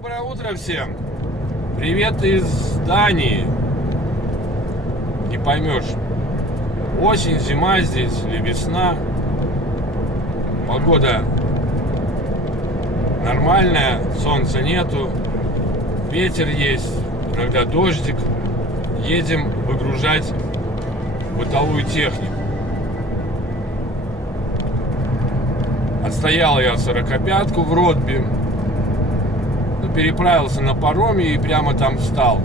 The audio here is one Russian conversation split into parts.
Доброе утро всем! Привет из Дании. Не поймешь, осень, зима здесь или весна. Погода нормальная, солнца нету, ветер есть, иногда дождик. Едем выгружать бытовую технику. Отстоял я 45-ку в Ротби. Переправился на пароме и прямо там встал.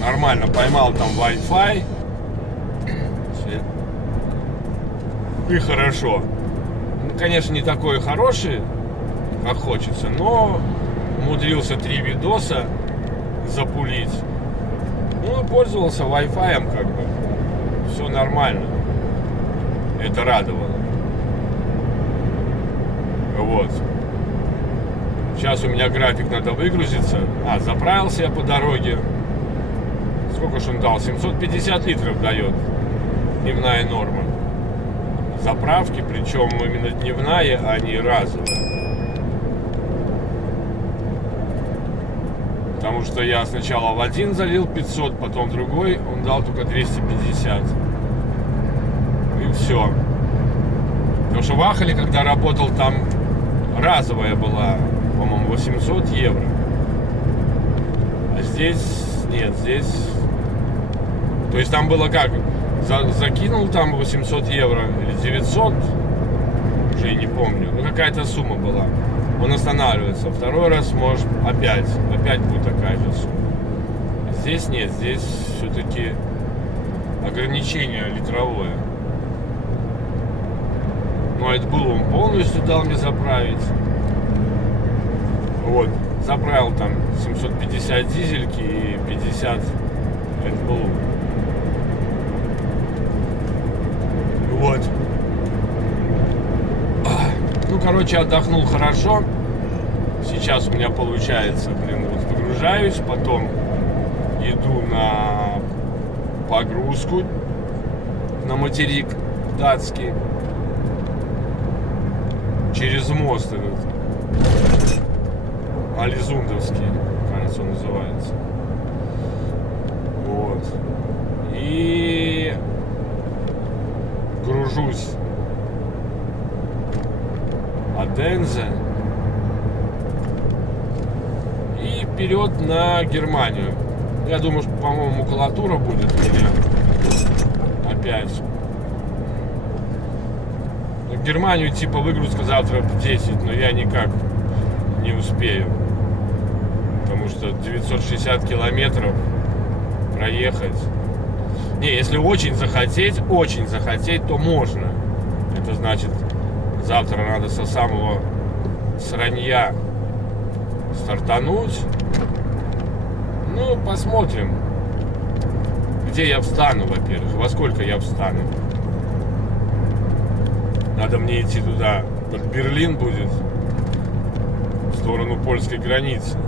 Нормально поймал там Wi-Fi. И хорошо. Ну, конечно, не такой хороший, как хочется, но умудрился 3 видоса запулить. Ну, пользовался Wi-Fi, как бы. Все нормально. Это радовало. Вот. Сейчас у меня график, надо выгрузиться. Заправился я по дороге. Сколько ж он дал? 750 литров дает дневная норма заправки, причем именно дневная, а не разовая. Потому что я сначала в один залил 500, потом в другой, он дал только 250. И все. Потому что в Ахале, когда работал, там разовая была, по-моему, 800 евро. А здесь нет, здесь... То есть там было как? Закинул там 800 евро или 900, уже и не помню. Ну какая-то сумма была. Он останавливается. Второй раз может опять будет такая же сумма. Здесь нет, здесь все-таки ограничение литровое. Но это было, он полностью дал мне заправить. Вот, заправил там 750 дизельки и 50 AdBlue. Вот. Ну, короче, отдохнул хорошо. Сейчас у меня получается, вот выгружаюсь, потом иду на погрузку на материк датский. Через мост этот Ализундовский, кажется, он называется. Вот. И гружусь от Энзе и вперед на Германию. Я думаю, что, по-моему, макулатура будет у меня опять. В Германию типа выгрузка завтра в 10, но я никак не успею. Потому что 960 километров проехать. Не, если очень захотеть, то можно. Это значит, завтра надо со самого сранья стартануть. Ну, посмотрим, где я встану, во-первых, во сколько я встану. Надо мне идти туда, под Берлин будет, в сторону польской границы.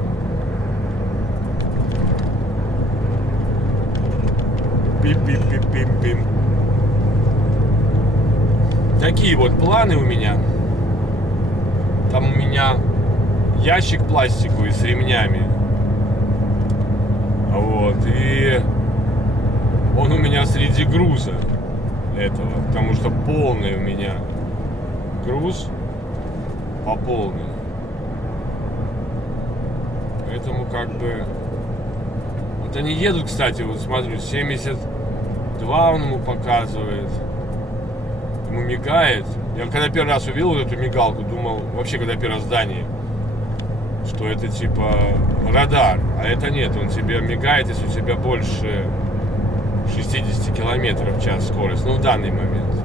Пим-пим-пим-пим-пим. Такие вот планы у меня. Там у меня ящик пластиковый с ремнями. Вот, и он у меня среди груза этого, потому что полный у меня груз по полной. Поэтому как бы вот они едут, кстати, вот смотрю, 72 он ему показывает, ему мигает. Я когда первый раз увидел вот эту мигалку, думал, вообще когда первый раз в Дании, что это типа радар, а это нет, он тебе мигает, если у тебя больше 60 километров в час скорость, ну в данный момент.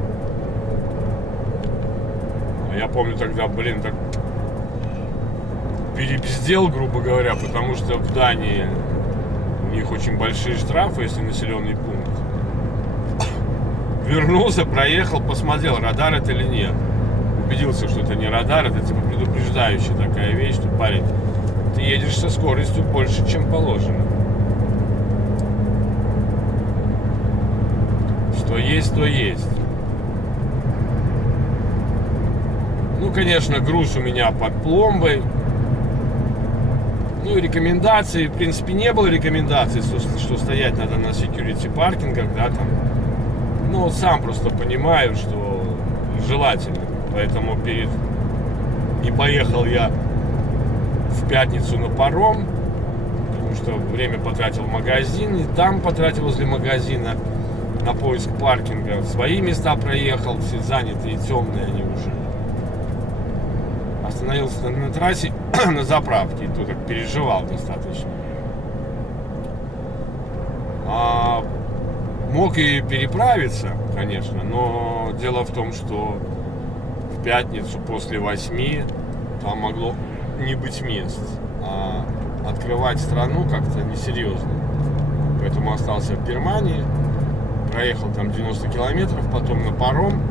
Я помню тогда, так перепиздел, грубо говоря, потому что в Дании у них очень большие штрафы, если населенный пункт. Вернулся, проехал, посмотрел, радар это или нет. Убедился, что это не радар, это типа предупреждающая такая вещь, что, парень, ты едешь со скоростью больше, чем положено. Что есть, то есть. Ну, конечно, груз у меня под пломбой. Ну и рекомендаций, в принципе, не было рекомендаций, что стоять надо на security паркингах, да, там. Ну, сам просто понимаю, что желательно. Поэтому И поехал я в пятницу на паром, потому что время потратил в магазин, и там потратил возле магазина на поиск паркинга. Свои места проехал, все занятые, темные они уже. Остановился на трассе на заправке, и тут так переживал достаточно. Мог и переправиться, конечно, но дело в том, что в пятницу после 8 там могло не быть мест, а открывать страну как-то несерьезно. Поэтому остался в Германии, проехал там 90 километров, потом на паром,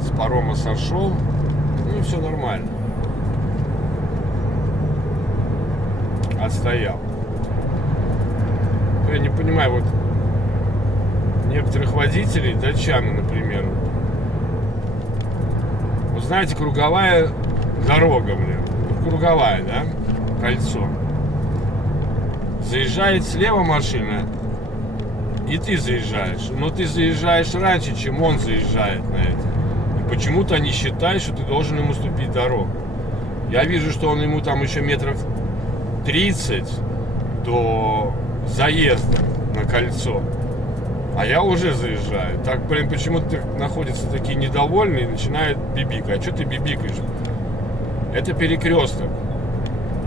с парома сошел, ну и все нормально. Отстоял. Я не понимаю, вот некоторых водителей, датчан, например, вот знаете, круговая дорога, блин, круговая, да, кольцо. Заезжает слева машина, и ты заезжаешь, но ты заезжаешь раньше, чем он заезжает на это. И почему-то они считают, что ты должен ему уступить дорогу. Я вижу, что он ему там еще метров 30 до заезда на кольцо, а я уже заезжаю. Так, блин, почему-то находятся такие недовольные и начинают бибикать. А что ты бибикаешь? Это перекресток.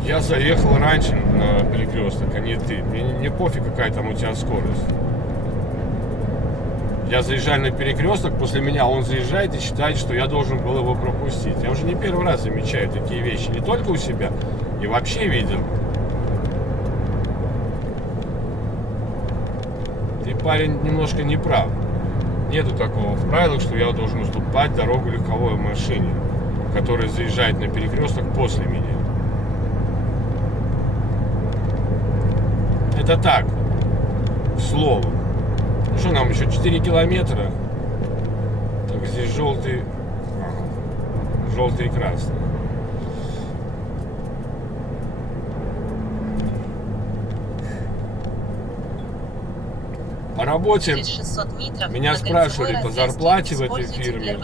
Я заехал раньше на перекресток, а не ты. Мне не пофиг, какая там у тебя скорость. Я заезжаю на перекресток, после меня он заезжает и считает, что я должен был его пропустить. Я уже не первый раз замечаю такие вещи, не только у себя, и вообще видел. Ты, парень, немножко не прав. Нету такого в правилах, что я должен уступать дорогу легковой машине, которая заезжает на перекресток после меня. Это так, к слову. Ну что, нам еще 4 километра. Так, здесь желтый, желтый и красный. По работе меня спрашивали по зарплате в этой фирме.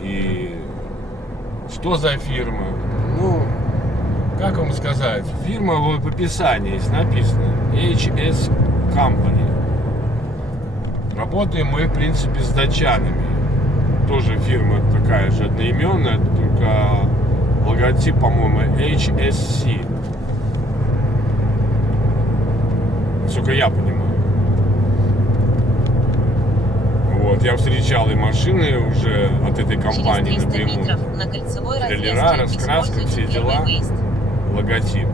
И что за фирма? Ну, как вам сказать? Фирма в описании есть написано. HS Company. Работаем мы, в принципе, с датчанами. Тоже фирма такая же одноименная, только логотип, по-моему, HSC. Насколько я понимаю. Вот, я встречал и машины уже от этой компании напрямую. Трейлера, раскраска, все дела. Логотип.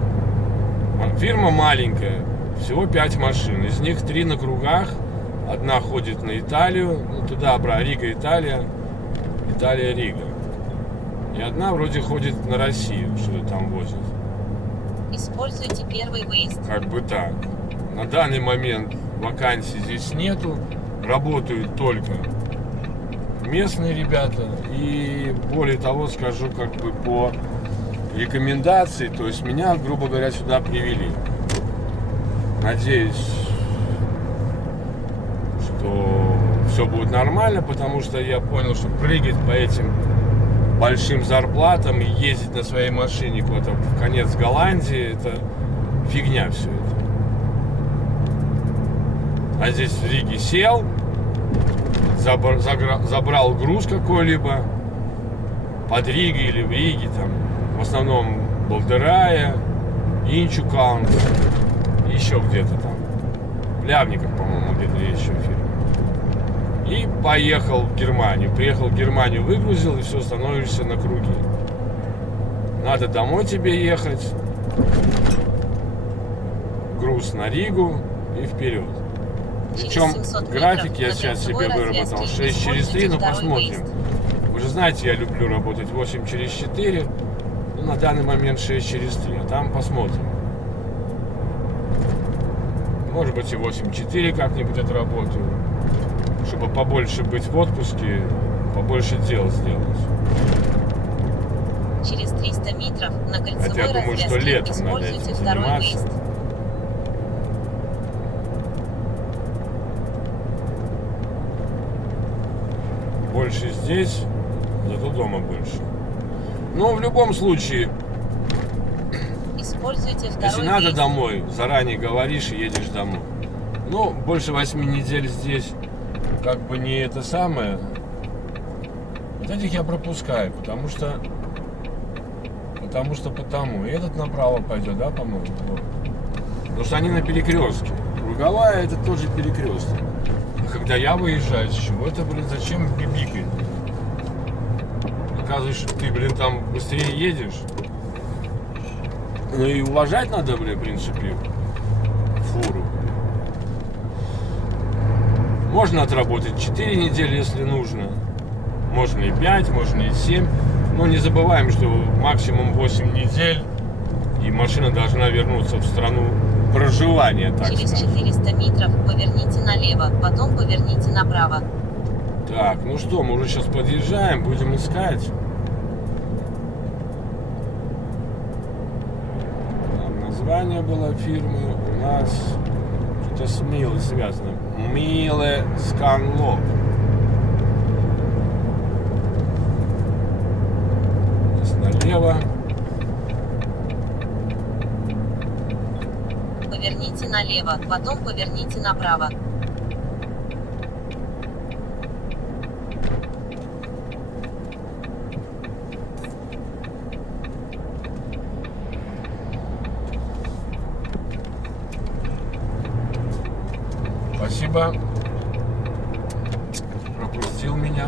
Фирма маленькая, всего 5 машин. Из них 3 на кругах. Одна ходит на Италию, ну, туда-обратно, Рига-Италия, Италия-Рига. И одна вроде ходит на Россию, что-то там возит. Используйте первый выезд. Как бы так. На данный момент вакансий здесь нету. Работают только местные ребята. И более того, скажу, как бы по рекомендации, то есть меня, грубо говоря, сюда привели. Надеюсь, что все будет нормально, потому что я понял, что прыгать по этим большим зарплатам и ездить на своей машине куда-то в конец Голландии, это фигня все это. А здесь в Риге сел, забрал груз какой-либо под Ригой или в Риге, там, в основном Болдерая, Инчукаунт, еще где-то там, Лявников, по-моему, где-то есть еще фирма. И поехал в Германию. Приехал в Германию, выгрузил, и все, становишься на круги. Надо домой тебе ехать. Груз на Ригу и вперед. Причем график я сейчас себе выработал 6 через 3, но посмотрим. Вы же знаете, я люблю работать 8 через 4. Ну, на данный момент 6 через 3. А там посмотрим. Может быть и 8-4 как-нибудь отработаю. Чтобы побольше быть в отпуске, побольше дел сделать. 300 метров на Хотя кольцевой я думаю, что развязке летом надо используйте этим второй заниматься. выезд. Больше здесь, зато дома больше. Но в любом случае, Используйте если второй надо выезд. домой, заранее говоришь и едешь домой. Но больше 8 недель здесь как бы не это самое. Вот этих я пропускаю, потому. И этот направо пойдет, да, по-моему? Вот. Потому что они на перекрестке. Круговая — это тоже перекресток. А когда я выезжаю, с чего это, блин, зачем бибикать? Оказывается, что ты, блин, там быстрее едешь. Ну и уважать надо, блин, в принципе, фуру. Можно отработать 4 недели, если нужно. Можно и 5, можно и 7. Но не забываем, что максимум 8 недель, и машина должна вернуться в страну проживания, так Через сказать. 400 метров поверните налево, потом поверните направо. Так, ну что, мы уже сейчас подъезжаем, будем искать. Там название было фирмы, у нас что-то с Миле связано. Миле Сканлок. Здесь налево. Поверните налево, потом поверните направо. Спасибо. Пропустил меня.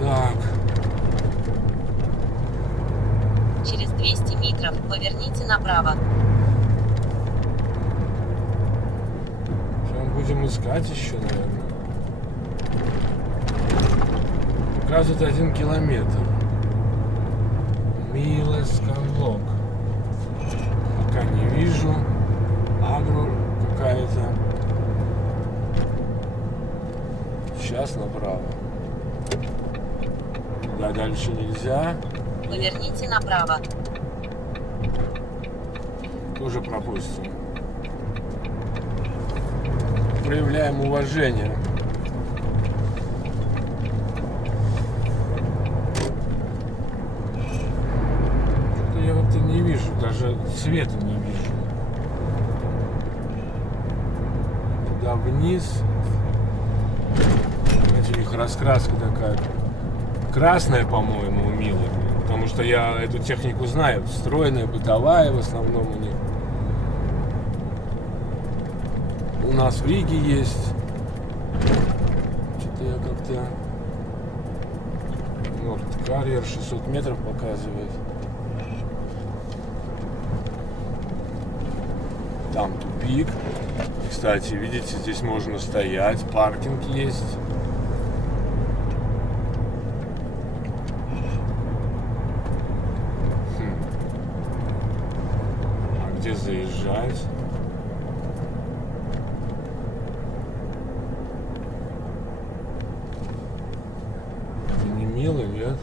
Так. Через 200 метров поверните направо. Сейчас будем искать еще, наверное. Показывает 1 километр. Миле Сканлок. Пока не вижу. Агро какая-то. Сейчас направо. Туда дальше нельзя. Поверните направо. Тоже пропустим. Проявляем уважение. Что-то я как-то не вижу, даже цвета не вижу. Туда вниз. Знаете, у них раскраска такая красная, по-моему, у Милы. Потому что я эту технику знаю. Встроенная, бытовая в основном у них. У нас в Риге есть. Что-то я как-то... Вот, карьер 600 метров показывает. Там тупик. Кстати, видите, здесь можно стоять. Паркинг есть. А где заезжать? Мило, нет?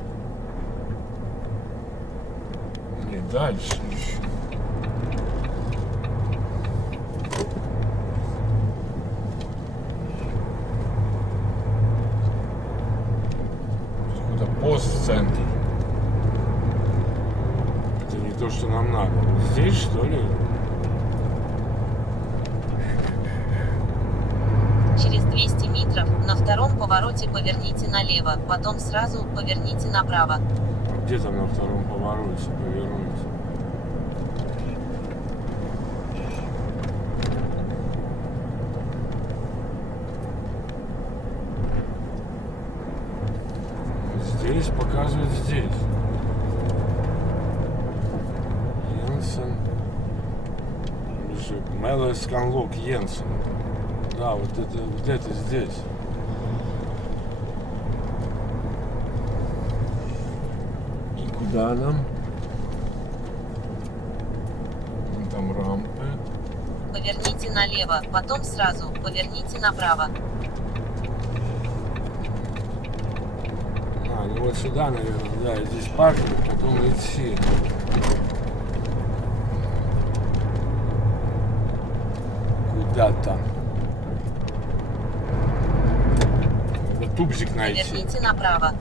Не, дальше еще. Какой-то пост-центр. Это не то, что нам надо. Здесь, что ли? Через 200 метров на втором повороте поверните налево, потом сразу поверните направо. А где там на втором повороте повернуть? Здесь показывает здесь. Йенсен. Миле Сканлок Йенсен. Да, вот это здесь. И куда нам? Вон там рампы. Поверните налево, потом сразу поверните направо. А, ну вот сюда, наверное, да, здесь паркинг, потом идти. Куда-то. Надо тубзик найти. Поверните направо.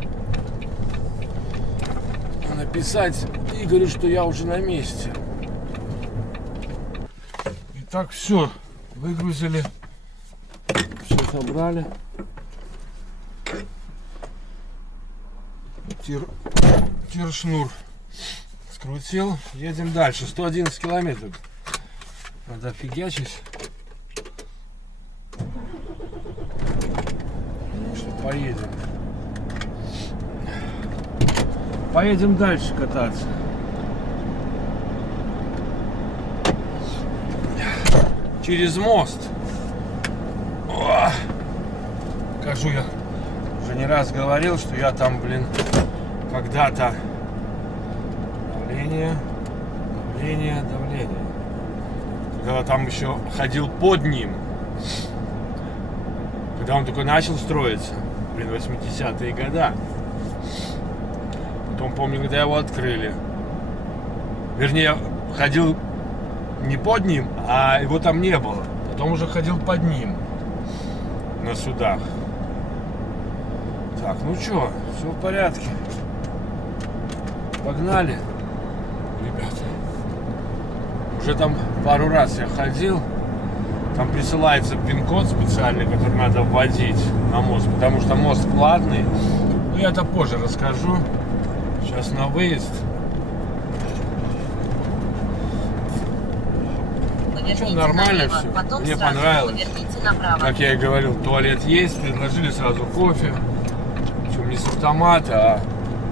Написать Игорю, что я уже на месте. Итак, все, выгрузили, все собрали. Тир-шнур скрутил, едем дальше. 111 километров. Надо фигачить. Что, поедем. Поедем дальше кататься. Через мост. О! Скажу, я уже не раз говорил, что я там, блин, когда-то давление. Когда там еще ходил под ним. Когда он только начал строиться, блин, 80-е годы. Потом помню, когда его открыли. Вернее, ходил не под ним, а его там не было. Потом уже ходил под ним на судах. Так, ну что, все в порядке. Погнали, ребята. Уже там пару раз я ходил. Там присылается пин-код специальный, который надо вводить на мост, потому что мост платный. Но я это позже расскажу. Сейчас на выезд. Поверните Что, нормально налево, все. потом Мне сразу понравилось. поверните направо. Как я и говорил, туалет есть, предложили сразу кофе. Причем не с автомата, а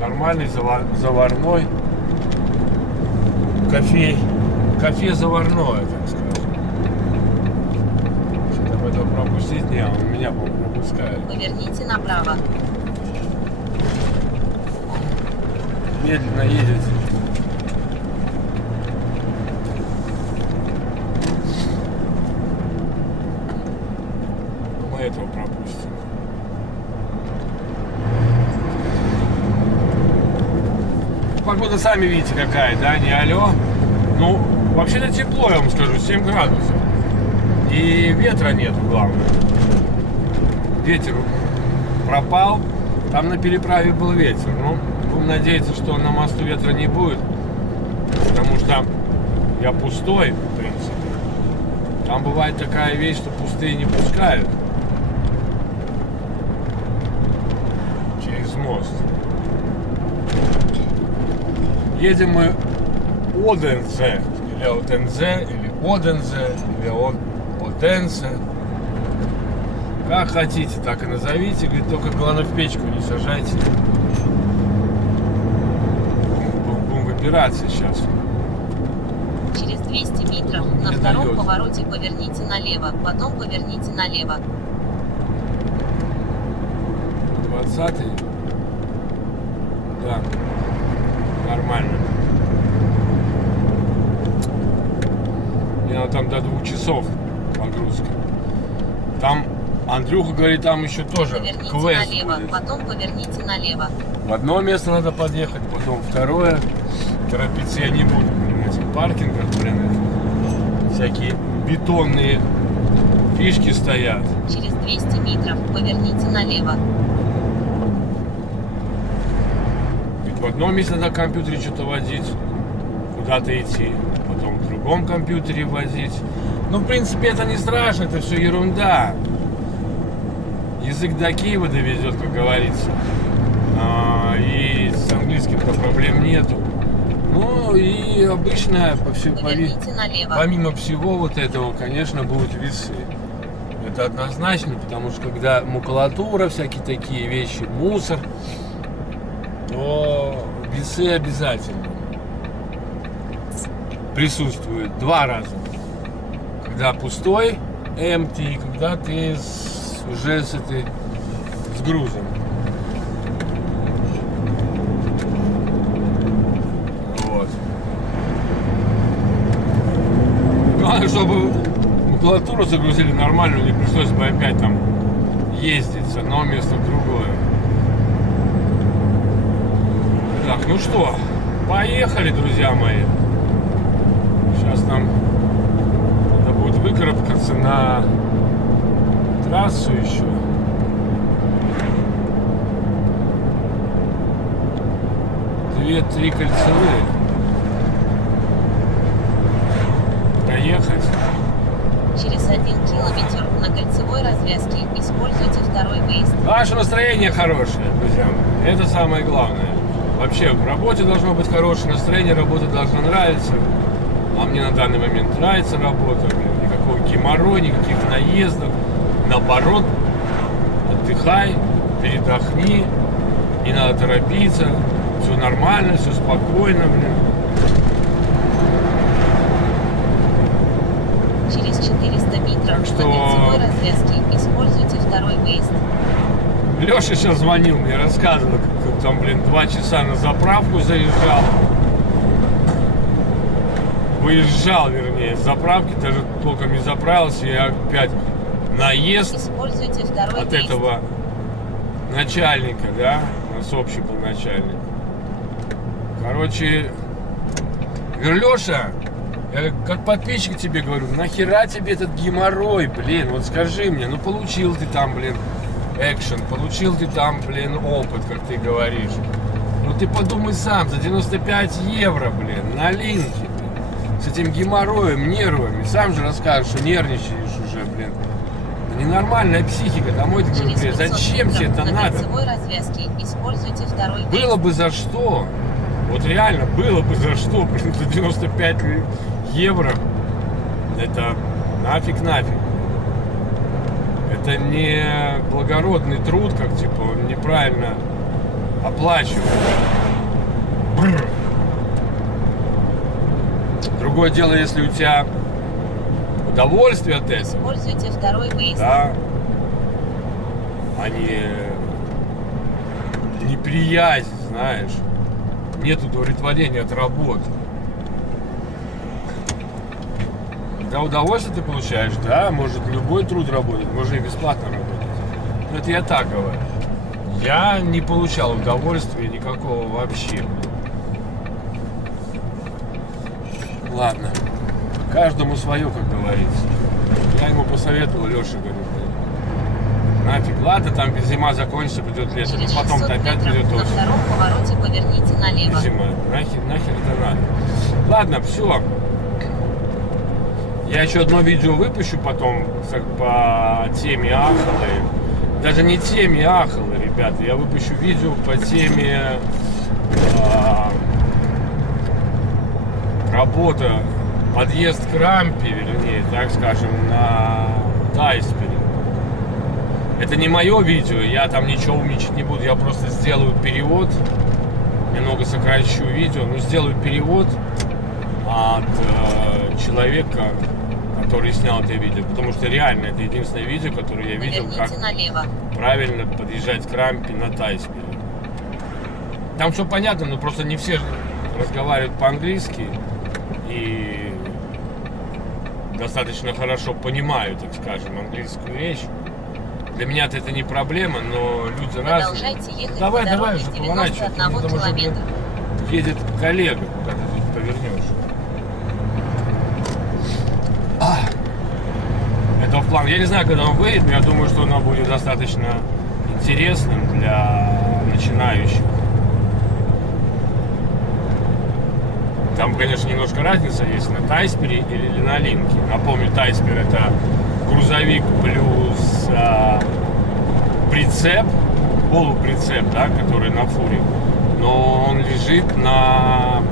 нормальный заварной. Кофе заварное, так скажем. Что-то об этом пропустить? Не, он меня, по-моему, пропускает. Поверните направо. Медленно едет. Мы этого пропустим. Погода, сами видите, какая, да, не алё. Ну, вообще-то тепло, я вам скажу, 7 градусов. И ветра нету, главное. Ветер пропал. Там на переправе был ветер. Ну, будем надеяться, что на мосту ветра не будет. Потому что я пустой, в принципе. Там бывает такая вещь, что пустые не пускают. Через мост. Едем мы Оденсе. Или Одензе, или Одензе, или Оденсе. Как хотите, так и назовите. Говорит, только главное в печку не сажайте. Будем выбираться сейчас. Через 200 метров Он на не втором дает. повороте поверните налево, потом поверните налево. 20-й. Да. Нормально. Мне там до 2 часов погрузка. Там Андрюха говорит, там еще тоже Поверните квест налево, будет. потом поверните налево. В одно место надо подъехать, потом второе. Торопиться я не буду, понимаете. В паркингах, блин, всякие бетонные фишки стоят. Через 200 метров поверните налево. Ведь в одном месте надо в компьютере что-то водить, куда-то идти, потом в другом компьютере возить. Ну, в принципе, это не страшно, это все ерунда. Язык до Киева довезет, как говорится. И с английским-то проблем нету. Ну и обычно Поверните налево. помимо всего вот этого, конечно, будут весы. Это однозначно, потому что когда макулатура, всякие такие вещи, мусор, то весы обязательно присутствуют 2 раза. Когда пустой, empty, и когда ты уже с грузом. Вот. Главное, чтобы макулатуру загрузили нормально, не пришлось бы опять там ездить с одного места в другое. Так, ну что, поехали, друзья мои. Сейчас нам надо будет выкарабкаться на трассу еще. Две-три кольцевые. Проехать. Через 1 километр на кольцевой развязке используйте второй выезд. Ваше настроение хорошее, друзья. Это самое главное. Вообще, в работе должно быть хорошее настроение, работа должна нравиться. А мне на данный момент нравится работа. Никакого геморроя, никаких наездов. Наоборот, отдыхай, передохни. Не надо торопиться. Все нормально, все спокойно, блин. Через 400 метров Так что- на кольцевой развязке используйте второй выезд. Леша сейчас звонил мне, рассказывал, как там, блин, 2 часа на заправку заезжал. Выезжал, вернее, с заправки, даже толком не заправился, и опять наезд Используйте второй от выезд. этого начальника, да? У нас общий был начальник. Короче, говорю, Леша, я как подписчик тебе говорю, нахера тебе этот геморрой, блин, вот скажи мне, ну получил ты там, блин, экшен, получил ты там, блин, опыт, как ты говоришь. Ну ты подумай сам, за 95 евро, блин, на линке, блин, с этим геморроем, нервами, сам же расскажешь, что нервничаешь уже, блин. Да ненормальная психика, домой ты говоришь, Через блин, 500 зачем тебе метров это на надо? кольцевой развязке используйте второй выезд. Было бы за что. Вот реально, было бы за что. Блин, за 95 евро. Это нафиг. Это не благородный труд, как типа он неправильно оплачивает. Бррр. Другое дело, если у тебя удовольствие от этого, Используйте второй выезд. да, а не неприязнь, знаешь. Нет удовлетворения от работы. Когда удовольствие ты получаешь, да, может любой труд работать, можно и бесплатно работать. Но это я так говорю. Я не получал удовольствия никакого вообще. Ладно. Каждому свое, как говорится. Я ему посоветовал, Леша, говорю, нафиг, ладно, там зима закончится, придет лето, Через но потом 600 опять метров придет на осень. втором повороте поверните налево. Зима. Нахер это надо. Ладно, все. Я еще одно видео выпущу потом по теме Ахолы. Даже не теме Ахолы, ребята. Я выпущу видео по теме работа, подъезд к рампе, вернее, так скажем, на Тайспере. Это не мое видео, я там ничего умничать не буду, я просто сделаю перевод, немного сокращу видео, но сделаю перевод от человека, который снял это видео, потому что реально это единственное видео, которое я видел, как Поверните налево. правильно подъезжать к рампе на Тайспере. Там все понятно, но просто не все разговаривают по-английски и достаточно хорошо понимают, так скажем, английскую речь. Для меня это не проблема, но люди разные. Продолжайте ехать Давай, по давай дороге уже 91 поворачивай. Потому что, блин, километра. едет коллега, куда ты тут повернешь. Это в план. Я не знаю, когда он выйдет, но я думаю, что оно будет достаточно интересным для начинающих. Там, конечно, немножко разница есть на Тайспере или на Линке. Напомню, Тайспер — это грузовик плюс прицеп, полуприцеп, да, который на фуре. Но он лежит на,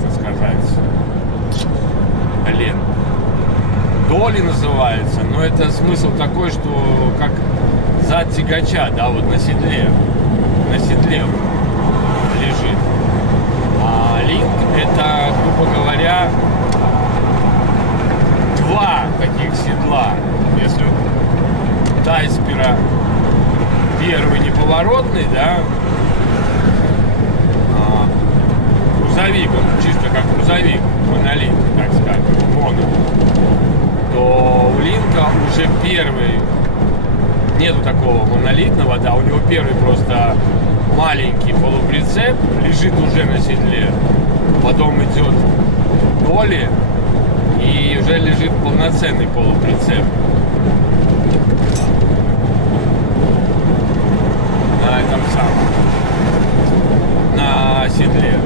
как сказать, блин, доли называется. Но это смысл такой, что как зад тягача, да, вот на седле лежит. А линк — это, грубо говоря, два таких седла. Если у Тайспера первый неповоротный, да, грузовик, он чисто как грузовик, монолит, так скажем, моно, то у Линка уже первый, нету такого монолитного, да, у него первый просто маленький полуприцеп, лежит уже на седле. Потом идет долли и уже лежит полноценный полуприцеп. На этом самом, на седле.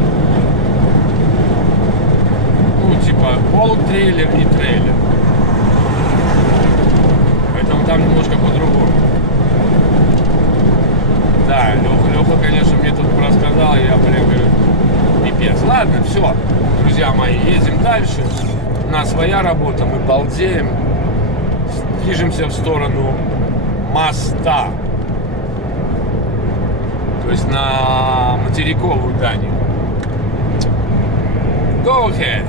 Ну, типа полутрейлер и трейлер. Поэтому там немножко по-другому. Да, Леха, конечно, мне тут рассказал, я, говорю, пипец. Ладно, все, друзья мои, едем дальше. У нас своя работа, мы балдеем. Движемся в сторону моста. То есть на материковую Данию. Go ahead.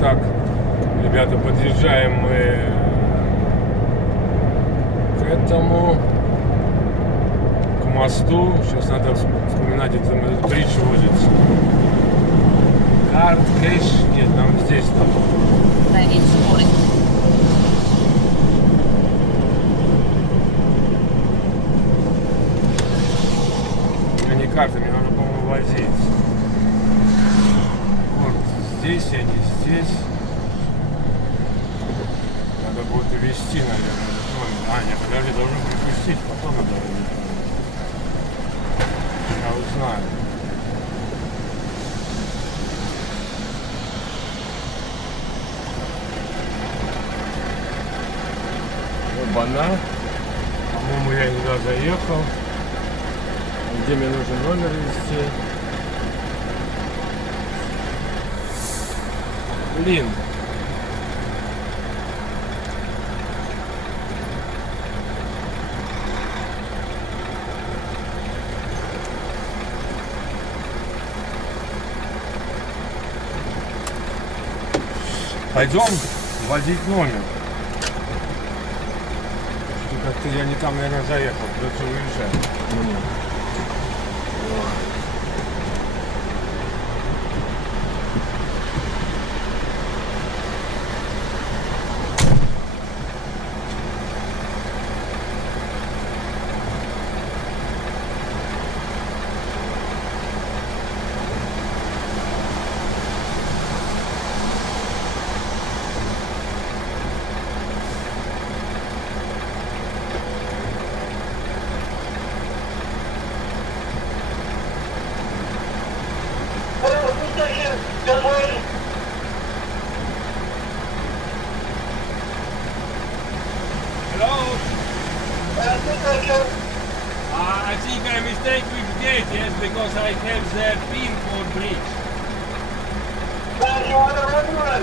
Так. Ребята, подъезжаем мы к этому, к мосту. Сейчас надо вспоминать, этот бридж водится. Карт, кэш, нет, нам здесь там. Проверь скорость. У меня не карта, мне надо, по-моему, возить. Вот здесь, а не здесь. Надо будет увезти, наверное, этот номер. А, нет, подожди, должен припустить, потом надо увезти. Я узнаю. Оба-на. По-моему, я сюда заехал. Где мне нужен номер ввести? Блин. Пойдем вводить номер. Как-то я не там, наверное, заехал. Придется уезжать. I think I mistake with gate, yes, because I have the pin for bridge. You want to run?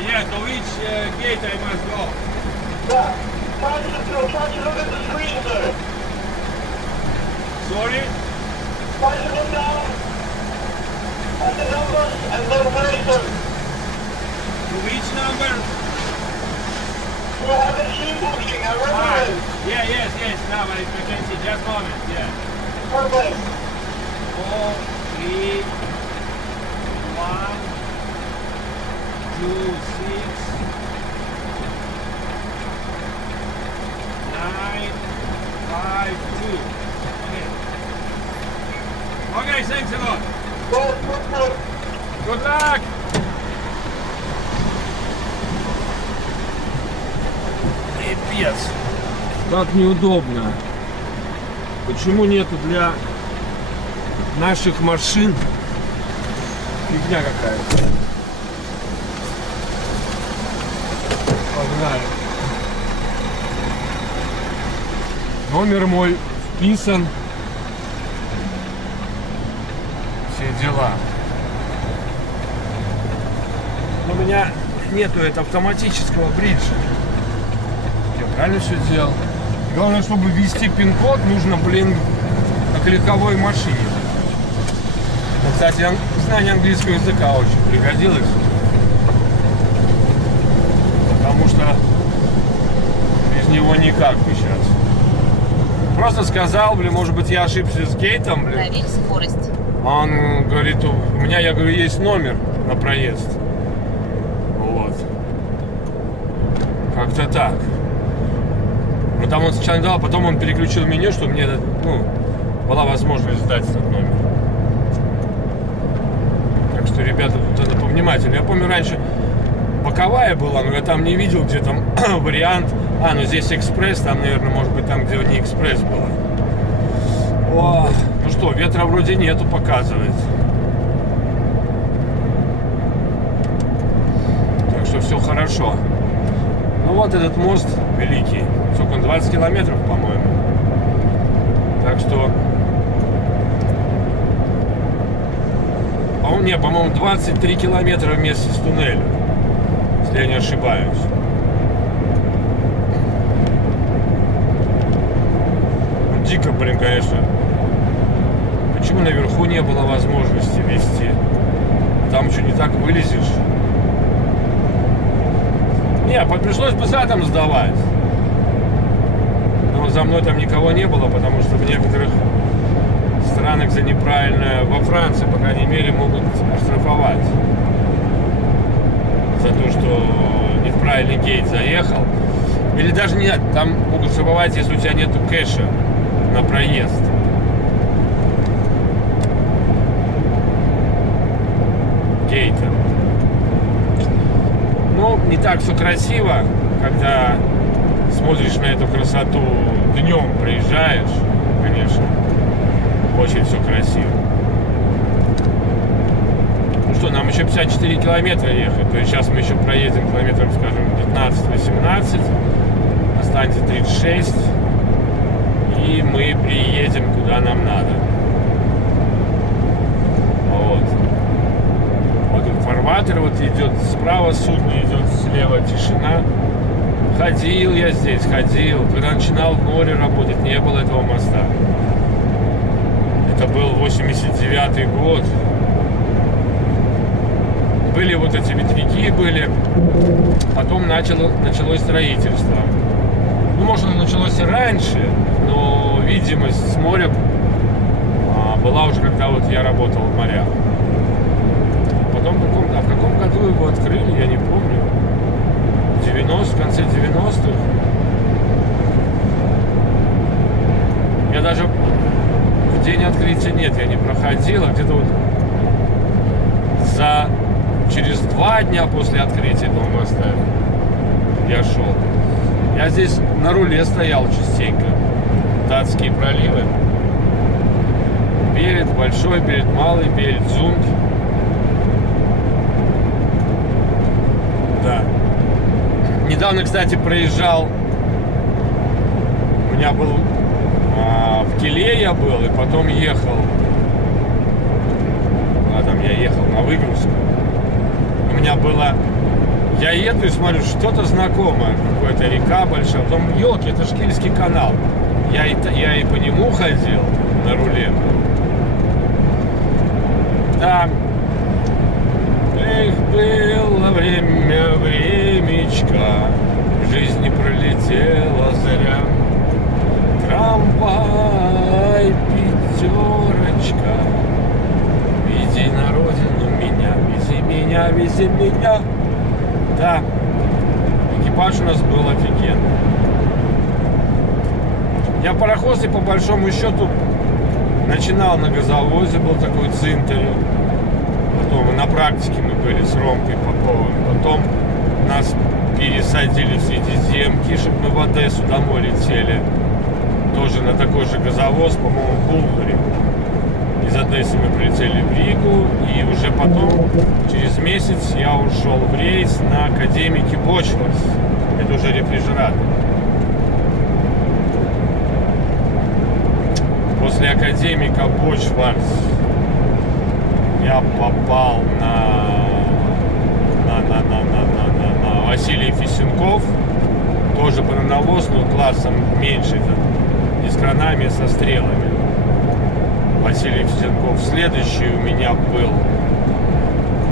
Yeah, to which gate I must go? Yeah. Try to look at the screen, sir. Sorry? Try to look down at the numbers and then play them. To which number? You have a key booking, a reference. Yeah, yes, now I can see, just a moment, yeah. Perfect. 4, 3, 1, 2, 6, 9, 5, 2. Okay, thanks a lot. Good. Good luck! Пипец. Как неудобно. Почему нету для наших машин? Фигня какая-то. Погнали. Номер мой вписан. Все дела. Но у меня нету этого автоматического бриджа. Я правильно все сделал? Главное, чтобы ввести пин-код, нужно, как легковой машине. Ну, кстати, знание английского языка очень пригодилось. Потому что без него никак бы сейчас. просто сказал, блин, может быть, я ошибся с гейтом, блин. Проверь скорость. Он говорит, у меня, я говорю, есть номер на проезд. Вот. Как-то так. Ну там он сначала дал, потом он переключил меню, чтобы мне, ну, была возможность сдать этот номер. Так что, ребята, тут надо повнимательнее. Я помню, раньше боковая была, но я там не видел, где там вариант. А, ну здесь экспресс, там, наверное, может быть, там, где не экспресс была. О, ну что, ветра вроде нету, показывает. Так что все хорошо. Ну вот этот мост великий. Сколько он? 20 километров, по-моему. Так что... По-моему, 23 километра вместе с туннелем. Если я не ошибаюсь. Дико, блин, конечно. Почему наверху не было возможности вести? Там что, не так вылезешь? Не, пришлось бы задом сдавать. Но за мной там никого не было, потому что в некоторых странах за неправильное, во Франции, по крайней мере, могут оштрафовать за то, что не в правильный гейт заехал. Или даже нет, там могут штрафовать, если у тебя нету кэша на проезд. Гейта. Ну, не так все красиво, когда смотришь на эту красоту днем, приезжаешь, конечно. Очень все красиво. Ну что, нам еще 54 километра ехать. То есть сейчас мы еще проедем километров, скажем, 15-18. Останется 36. И мы приедем куда нам надо. Вот. Вот тут фарватер вот идет справа, судно идет слева, тишина. Ходил я здесь, ходил. Когда начинал в море работать, не было этого моста. Это был 89-й год. Были вот эти ветряки, были. Потом началось строительство. Ну, может, оно началось и раньше, но видимость с моря была уже, когда вот я работал в морях. Потом в каком году его открыли, я не помню. В конце 90-х. Я даже в день открытия я не проходил, а где-то вот через 2 дня после открытия этого моста я шел. Я здесь на руле стоял частенько. Датские проливы. Берег большой, берег малый, берег Зунг. Да. Недавно, кстати, проезжал. У меня был в Киле я был, и потом ехал. Там я ехал на выгрузку. У меня было... Я еду и смотрю, что-то знакомое. Какая-то река большая. Потом, елки, это Шкильский канал. Я и по нему ходил на руле. Да. Эх, было время, времечко. В жизни пролетело зря. Трамвай, пятерочка. Вези на родину меня, вези меня, вези меня. Да, экипаж у нас был офигенный. Я пароходстве, по большому счету, начинал на газовозе, был такой цинтарь. Потом на практике мы были с Ромкой Поповым. Потом нас пересадили в Средиземки, чтобы мы в Одессу домой летели. Тоже на такой же газовоз, по-моему, в Булгаре. Из Одессы мы прилетели в Ригу, и уже потом, через месяц, я ушел в рейс на Академике Бочварс. Это уже рефрижератор. После Академика Бочварс я попал на Василий Фисенков. Тоже паровоз, но классом меньше, и с кранами, со стрелами. Василий Фисенков. Следующий у меня был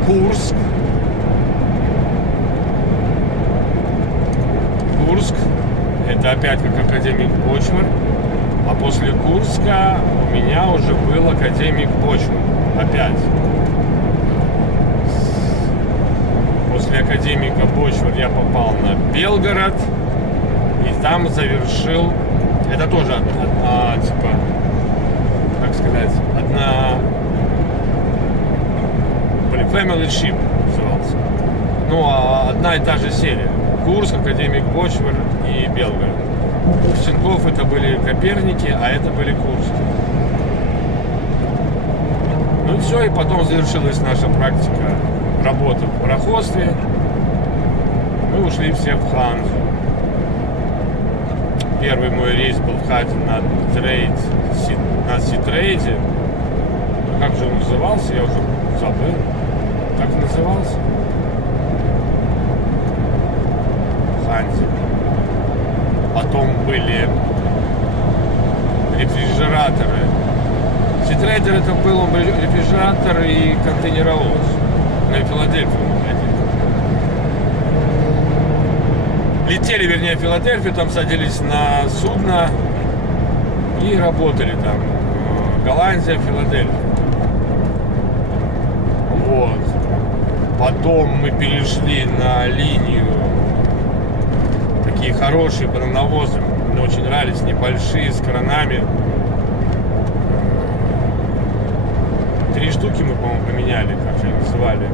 Курск. Это опять как академик Бочвар. А после Курска у меня уже был академик Бочман опять. После академика Бочман я попал на Белгород и там завершил. Это тоже типа, как сказать, Family Ship назывался. Ну, одна и та же серия. Курск, академик Бочман и Белгород. У Сенков это были Коперники, а это были Курски. Ну и все, и потом завершилась наша практика работы в пароходстве. Мы ушли все в Ханзу. Первый мой рейс был в Ханзе на Ситрейде. Как же он назывался, я уже забыл. Как назывался? Ханзе. Потом были рефрижераторы. Ситрейдер это был рефрижератор и контейнеровоз. На Филадельфию мы ходили. Летели, вернее, в Филадельфию, там садились на судно и работали там. Голландия, Филадельфия. Вот. Потом мы перешли на линию. Такие хорошие паровозы. Мне очень нравились, небольшие, с кранами. 3 штуки мы, по-моему, поменяли, как же их называли.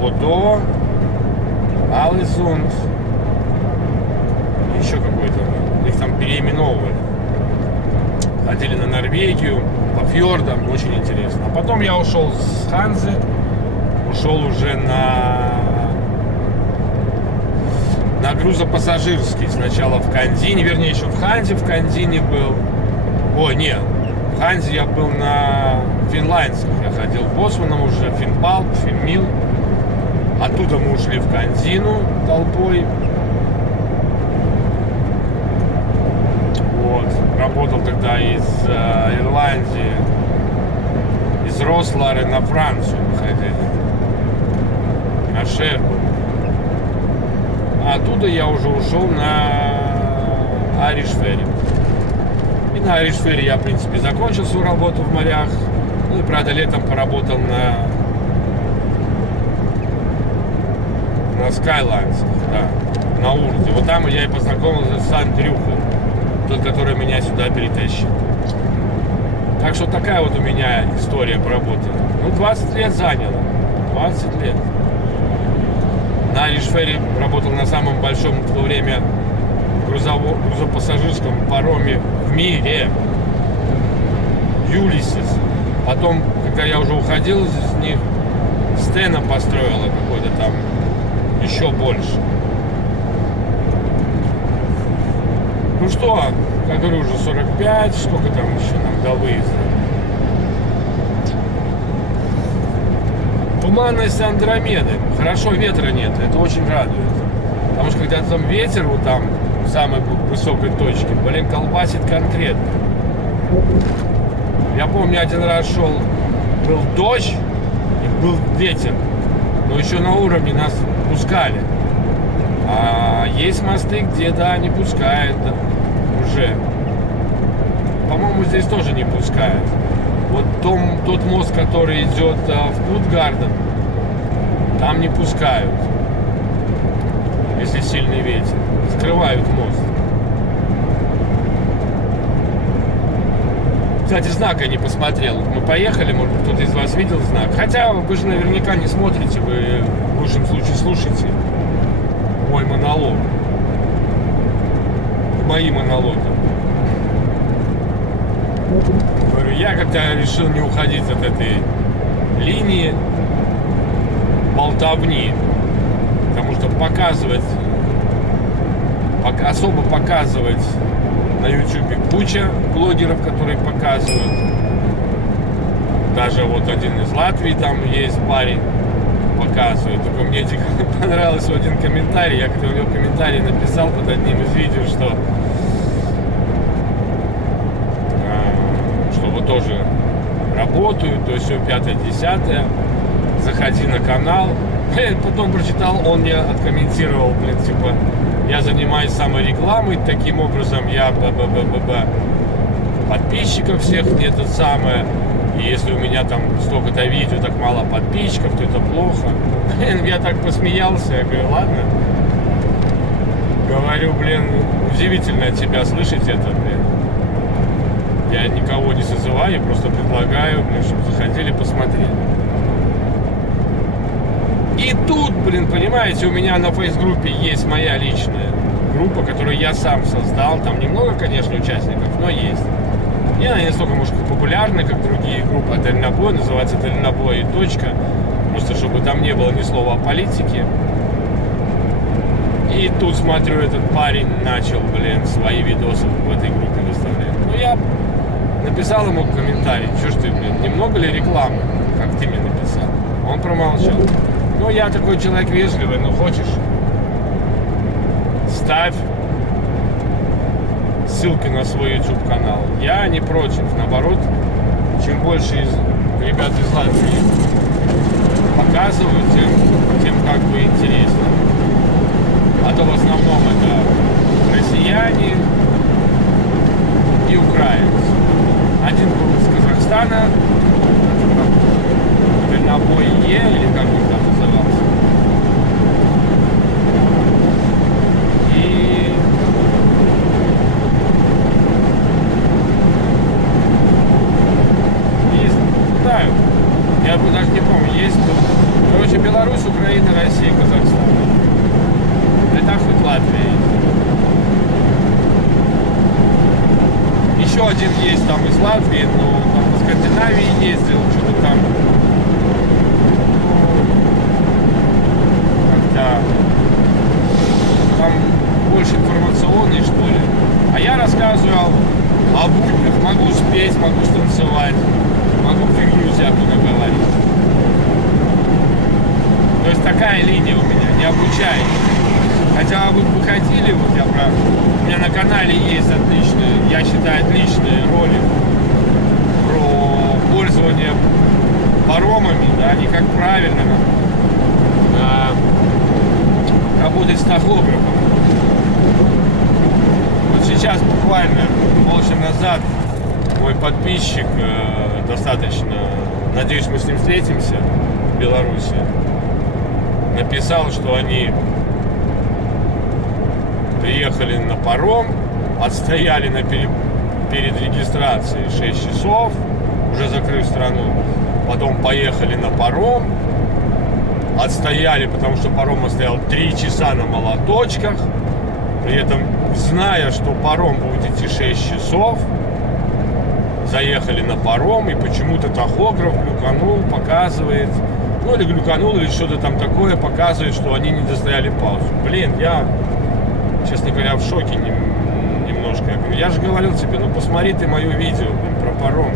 Ото, Алисунд, еще какой-то. Их там переименовывали. Ходили на Норвегию, по фьордам, очень интересно. А потом я ушел с Ханзы, ушел уже на грузопассажирский. Сначала в Кандине, вернее, еще в Ханзе, в Кандине был. Ой, нет, в Ханзе я был на финлайнских. Я ходил боцманом уже, Финпалп, Финмил. Оттуда мы ушли в Кандину толпой. Вот. Работал тогда из Ирландии, из Рослары на Францию мы ходили. На Шербу. А оттуда я уже ушел на Ариш-ферри. И на Ариш-ферри я, в принципе, закончил свою работу в морях. Ну и, правда, летом поработал на Skylines, да, на Урде. Вот там я и познакомился с Андрюхой, тот, который меня сюда перетащил. Так что такая вот у меня история по работе. Ну, 20 лет заняло. 20 лет. На Ариш-ферри работал на самом большом в то время грузопассажирском пароме в мире. Юлисис. Потом, когда я уже уходил из них, Стена построила какой-то там еще больше. Ну что, как говорю, уже 45, сколько там еще нам до выезда? Туманность Андромеды. Хорошо, ветра нет, это очень радует. Потому что когда там ветер, вот там, в самой высокой точке, блин, колбасит конкретно. Я помню, один раз шел, был дождь и был ветер. Но еще на уровне нас пускали. А есть мосты, где, да, не пускают, да, уже. По-моему, здесь тоже не пускают. Вот тот мост, который идет в Путгарден, там не пускают, если сильный ветер. Скрывают мост. Кстати, знак я не посмотрел. Мы поехали, может быть, кто-то из вас видел знак. Хотя вы же наверняка не смотрите, вы в лучшем случае слушаете мой монолог. Мои монологи. Говорю, я как-то решил не уходить от этой линии болтовни. Потому что особо показывать на YouTube куча блогеров, которые показывают. Даже вот один из Латвии там есть парень, показывает. Только мне понравился один комментарий. Я когда у него комментарий написал под одним из видео, что вот тоже работаю, то есть все 5-10. Заходи на канал, Блин, потом прочитал, он мне откомментировал, блин, типа, я занимаюсь саморекламой, таким образом я подписчиков всех не это самое. И если у меня там столько-то видео, так мало подписчиков, то это плохо. Блин, я так посмеялся, я говорю, ладно. Говорю, блин, удивительно от тебя слышать это, блин. Я никого не созываю, просто предлагаю, блин, чтобы заходили посмотреть. И тут, блин, понимаете, у меня на фейс-группе есть моя личная группа, которую я сам создал. Там немного, конечно, участников, но есть. И она не настолько, может, популярна, как другие группы. Дальнобой, называется Дальнобой и точка. Просто чтобы там не было ни слова о политике. И тут, смотрю, этот парень начал, блин, свои видосы в этой группе выставлять. Ну, я написал ему комментарий. Чё ж ты, блин, немного ли рекламы, как ты мне написал? Он промолчал. Ну, я такой человек вежливый, но хочешь, ставь ссылки на свой YouTube канал. Я не против, наоборот, чем больше ребят из Латвии показывают, тем как бы интересно. А то в основном это россияне и украинцы. Один был из Казахстана, Дальнобой Е, или как он там назывался. И знаю, я даже не помню, есть тут, короче, Беларусь, Украина, Россия, Казахстан. Да так хоть Латвия есть. Еще один есть там из Латвии, но там по Скандинавии ездил, что-то там. Как-то там больше информационный, что ли. А я рассказывал о буднях, могу спеть, могу станцевать. Могу фигню всякую наговорить. То есть такая линия у меня, не обучающая. Хотя вы выходили, вот я про... У меня на канале есть отличные, я считаю, отличные ролики про пользование паромами, да, и как правильно работать с тахографом. Вот сейчас буквально полчаса назад мой подписчик, достаточно, надеюсь, мы с ним встретимся в Беларуси, написал, что они приехали на паром, отстояли перед регистрацией 6 часов, уже закрыв страну, потом поехали на паром, отстояли, потому что паром стоял 3 часа на молоточках, при этом зная, что паром будет идти 6 часов, заехали на паром, и почему-то тахограф глюканул, показывает, ну или глюканул, или что-то там такое, показывает, что они не достояли паузу. Блин, я, честно говоря, в шоке немножко. Я говорю, я же говорил тебе, ну посмотри ты мое видео, блин, про паром.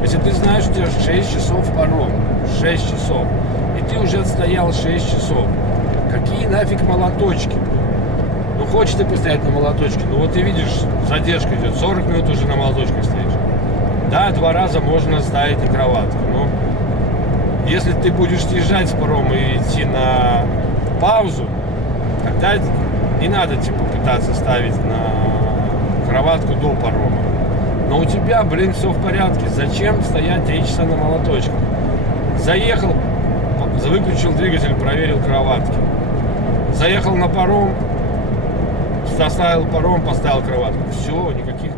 Если ты знаешь, у тебя 6 часов паром, 6 часов, и ты уже отстоял 6 часов, какие нафиг молоточки? Ну хочешь ты постоять на молоточке, ну вот ты видишь, задержка идет, 40 минут уже на молоточке стоишь. Да, 2 раза можно ставить на кроватку, но если ты будешь съезжать с парома и идти на паузу, тогда не надо типа пытаться ставить на кроватку до парома. Но у тебя, блин, все в порядке. Зачем стоять 3 часа на молоточке? Заехал, выключил двигатель, проверил кроватки. Заехал на паром, составил паром, поставил кроватку. Все, никаких